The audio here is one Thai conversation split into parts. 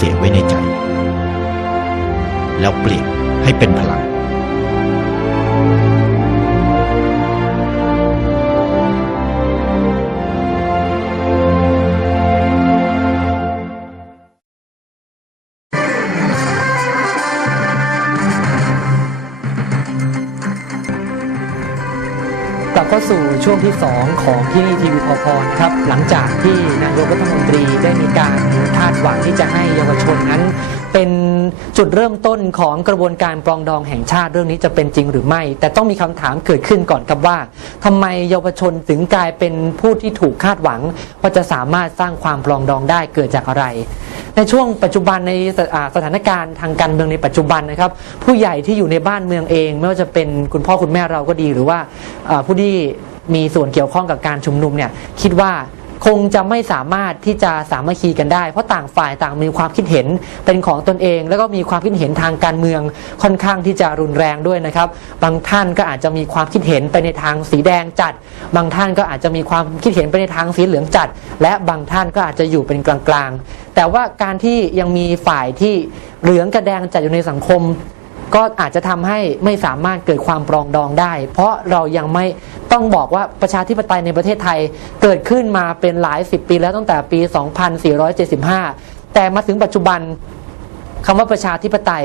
เสียไว้ในใจ แล้วเปลี่ยนให้เป็นพลัง กลับเข้าสู่ช่วงที่ 2 ของที่นี่ทีวีพอพรนะครับ หลังจากที่นายกรัฐมนตรีได้มีการคาดหวังที่จะให้เยาวชนนั้น เป็นจุดเริ่มต้นของกระบวนการปรองดองแห่งชาติเรื่องนี้จะเป็นจริงหรือไม่ แต่ต้องมีคำถามเกิดขึ้นก่อนครับว่าทำไมเยาวชนถึงกลายเป็นผู้ที่ถูกคาดหวังว่าจะสามารถสร้างความปรองดองได้เกิดจากอะไร ในช่วงปัจจุบันในสสถานการณ์ทางการเมืองในปัจจุบันนะครับ ผู้ใหญ่ที่อยู่ในบ้านเมืองเอง ไม่ว่าจะเป็นคุณพ่อคุณแม่เราก็ดี หรือว่าผู้ที่มีส่วนเกี่ยวข้องกับการชุมนุมเนี่ยคิดว่า คงจะไม่สามารถที่จะสามัคคีกันได้ เพราะต่างฝ่ายต่างมีความคิดเห็นเป็นของตนเอง แล้วก็มีความคิดเห็นทางการเมืองค่อนข้างที่จะรุนแรงด้วยนะครับ บางท่านก็อาจจะมีความคิดเห็นไปในทางสีแดงจัด บางท่านก็อาจจะมีความคิดเห็นไปในทางสีเหลืองจัด และบางท่านก็อาจจะอยู่เป็นกลางๆ แต่ว่าการที่ยังมีฝ่ายที่เหลืองกับแดงจัดอยู่ในสังคม ก็อาจจะทำให้ไม่สามารถเกิดความปรองดองได้ เพราะเรายังไม่ต้องบอกว่าประชาธิปไตยในประเทศไทยเกิดขึ้นมาเป็นหลายสิบปีแล้วตั้งแต่ปี 2475 แต่มาถึงปัจจุบันคำว่าประชาธิปไตย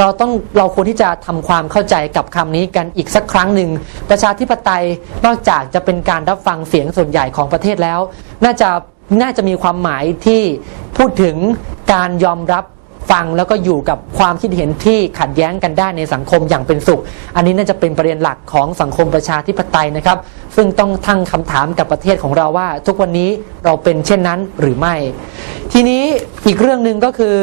เราต้องเราควรที่จะทำความเข้าใจกับคำนี้กันอีกสักครั้งหนึ่งประชาธิปไตยนอกจากจะเป็นการรับฟังเสียงส่วนใหญ่ของประเทศแล้ว น่าจะน่าจะมีความหมายที่พูดถึงการยอมรับ ฟังแล้วก็อยู่กับความคิดเห็นที่ขัดแย้งกันได้ในสังคมอย่างเป็นสุข อันนี้น่าจะเป็นประเด็นหลักของสังคมประชาธิปไตยนะครับ ซึ่งต้องทั้งคำถามกับประเทศของเราว่า ทุกวันนี้เราเป็นเช่นนั้นหรือไม่ ทีนี้อีกเรื่องหนึ่งก็คือ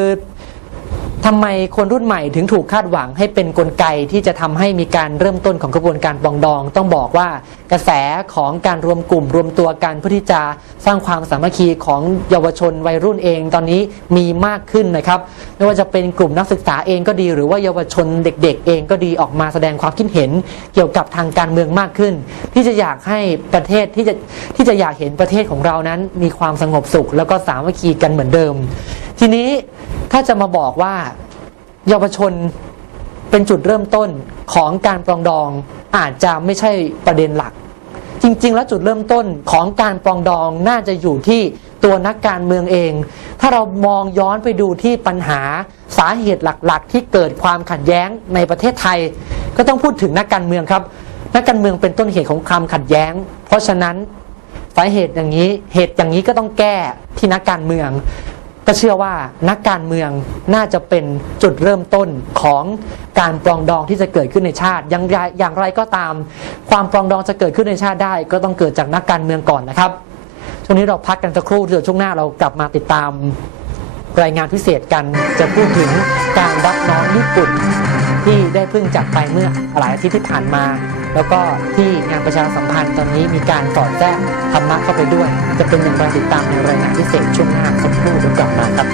ทำไมคนรุ่นใหม่ถึงถูกคาดหวังให้เป็นนกลไกที่จะทำให้มีการเริ่มต้นของกระบวนการปองดอง ต้องบอกว่ากระแสของการรวมกลุ่ม รวมตัวกันเพื่อที่จะสร้างความสามัคคีของเยาวชนวัยรุ่นเองตอนนี้มีมากขึ้นนะครับ ไม่ว่าจะเป็นกลุ่มนักศึกษาเองก็ดี หรือว่าเยาวชนเด็ก ๆ เองก็ดีออกมาแสดงความคิดเห็นเกี่ยวกับทางการเมืองมากขึ้น ที่จะอยากให้ประเทศที่จะที่จะอยากเห็นประเทศของเรานั้น มีความสงบสุข แล้วก็สามัคคีกันเหมือนเดิม ทีนี้ ถ้าจะมาบอกว่าเยาวชนเป็นจุดเริ่มต้นของการปรองดองอาจจะไม่ใช่ประเด็นหลัก จริง ๆ แล้วจุดเริ่มต้นของการปรองดองน่าจะอยู่ที่ตัวนักการเมืองเอง ถ้าเรามองย้อนไปดูที่ปัญหาสาเหตุหลักๆ ที่เกิดความขัดแย้งในประเทศไทย ก็ต้องพูดถึงนักการเมืองครับ นักการเมืองเป็นต้นเหตุของความขัดแย้ง เพราะฉะนั้นสาเหตุอย่างนี้เหตุอย่างนี้ก็ต้องแก้ที่นักการเมือง ก็เชื่อว่านักการเมืองน่าจะเป็นจุดเริ่มต้นของการปรองดองที่จะเกิดขึ้นในชาติอย่างไรอย่างไรก็ตาม ความปรองดองจะเกิดขึ้นในชาติได้ ก็ต้องเกิดจากนักการเมืองก่อนนะครับช่วงนี้เราพักกันสักครู่เดี๋ยวช่วงหน้าเรากลับมาติดตามรายงานพิเศษกันจะพูดถึงการรับน้องญี่ปุ่น ที่ได้เพิ่งจัดไปเมื่อหลายอาทิตย์ที่ผ่านมา แล้วก็ที่งานประชาสัมพันธ์ตอนนี้มีการสอดแทรกธรรมะเข้าไปด้วย จะเป็นอย่างไรติดตามในรายงานพิเศษช่วงหน้าสักครู่เดี๋ยวกลับมาครับ